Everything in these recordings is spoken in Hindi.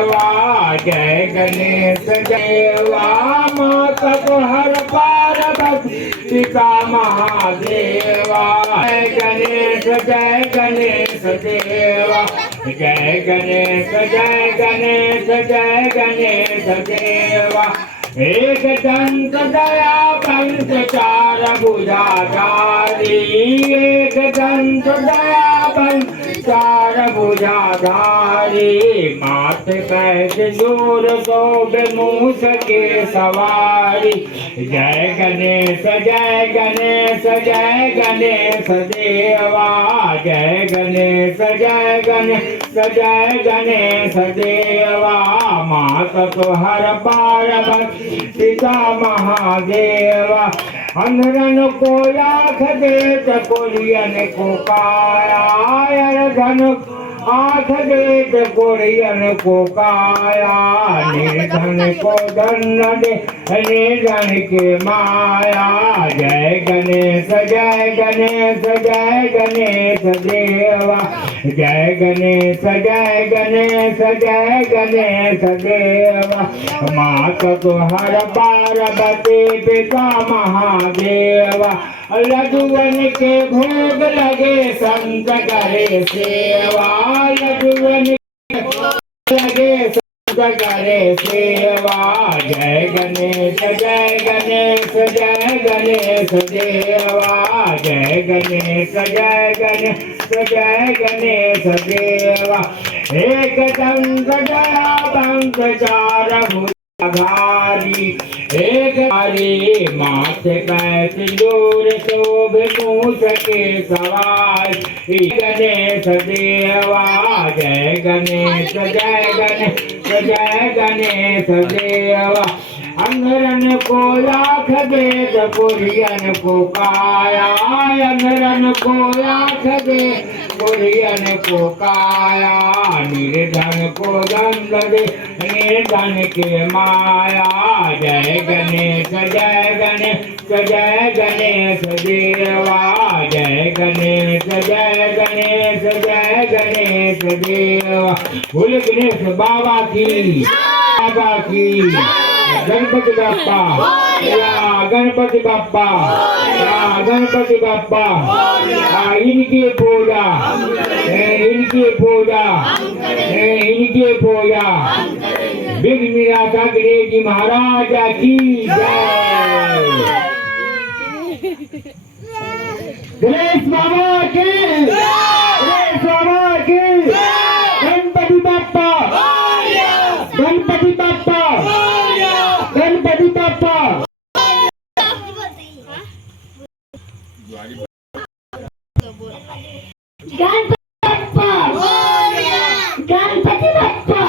देवा जय गणेश देवा माता को हर पार्वती पिता महादेवा जय गणेश देवा जय गणेश देवा एक दंत दया पंच चार भुजाधारी एक दंत दया पंच चार भुजाधारी माथे पैर जोर शोभ मूस के सवारी जय गणेश देवा जय गणेश देवा माता तो हर पार्वती पिता महादेवा अंधरन को लाख दे कोरियन को काया धन आठ देत कोरियन को काया निर्धन को धन दे निर्धन के माया जय गणेश देवा जय गणेश देवा माता तो हर पार्वती पिता महादेवा लड्डुअन के भोग लगे संत करे सेवा लड्डुअन के भोग लगे संत करे सेवा जय गणेश देवा जय गणेश देवा एक दंत दया पंच चार भुजाधारी एक हरी माथे पैर जोर शोभ मूस के सवार गणेश देवा जय गणेश देवा अंगरन को लाख देत कुरियन को काया अंगरन को लाख दे कुरियन को काया निर्धन को दंड दे निर्धन के माया जय गणेश देवा जय गणेश देवा बोले गणेश बाबा की गणपति बाप्पा गणपति बाप्पा इनकी पूजा बिग निराशा गणेश जी महाराज की जय गणेश बाबा की गणपति बाप्पा गणपति बाप्पा गणपति बाप्पा गणपति बाप्पा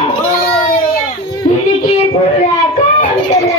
इनकी पूजा कौन करे